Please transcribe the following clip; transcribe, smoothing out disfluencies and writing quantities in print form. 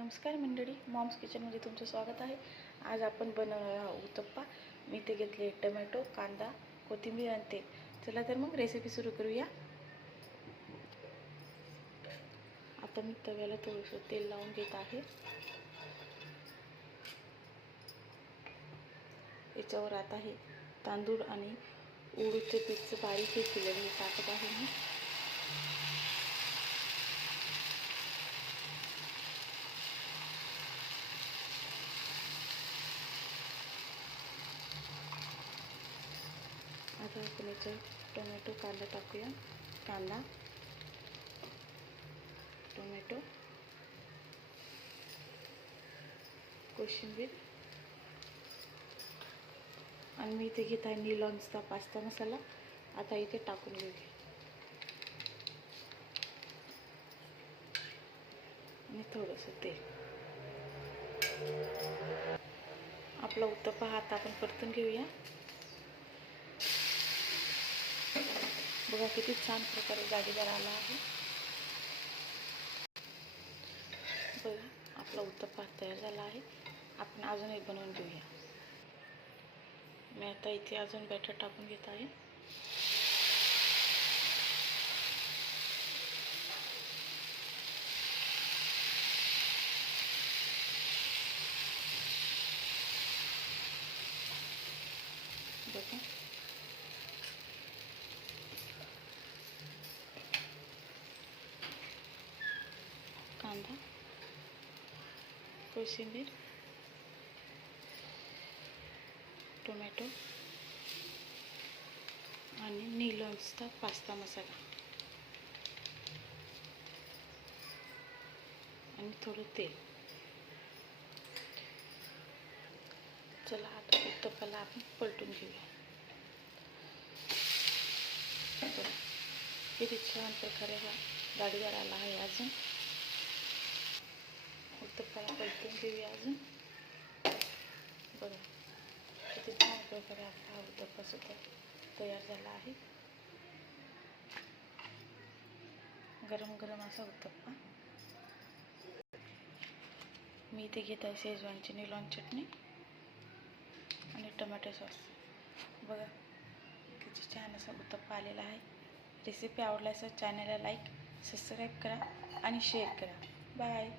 नमस्कार मंडळी, मॉम्स किचनमध्ये तुमचं स्वागत आहे. आज आपण बनवणार आहोत उत्तप्पा. मी ते घेतले टोमॅटो, कांदा, कोथिंबीर आणि तेल. चला तर मग रेसिपी सुरू करूया. आता मी तव्याला थोडंसं तेल लावून घेत आहे. याच्यावर आता हे तांदूळ आणि उडीदचे पीठचं बारीक केलेलं हे टाकत आहे मी. आता आपण याच्यात टोमॅटो, कांदा टाकूया. कांदा, टोमॅटो, कोशिंबीर आणि मी इथे घेत आहे नीलॉन्सचा पास्ता मसाला. आता इथे टाकून घेऊया आणि थोडंसं तेल. आपला उत्तप्पा हात आपण परतून घेऊया. बघा किती छान प्रकारे जाडीदार आला आहे. बघा आपला उत्तप्पा तयार झाला आहे. आपण अजून एक बनवून घेऊया. मी आता इथे अजून बॅटर टाकून घेत आहे. बघा कांदा, कोशिंबीर, टोमॅटो आणि नीलॉन्सचा पास्ता मसाला आणि थोडं तेल. चला आता उत्तप्पाला आपण पलटून घेऊया. किती छान प्रकारे हा जाडीदार आला आहे. अजून उत्तप्पाला पलटून घेऊया अजून. बघा किती छान प्रकारे आपला हा उत्तप्पा सुद्धा तयार झाला आहे. गरम गरम असा उत्तप्पा. मी इथे घेत आहे शेजवानची नीलॉन चटणी आणि टोमॅटो सॉस. बघा किती छान असा उत्तप्पा आलेला आहे. रेसिपी आवडल्यास चॅनलला लाईक, सबस्क्राईब करा आणि शेअर करा. बाय.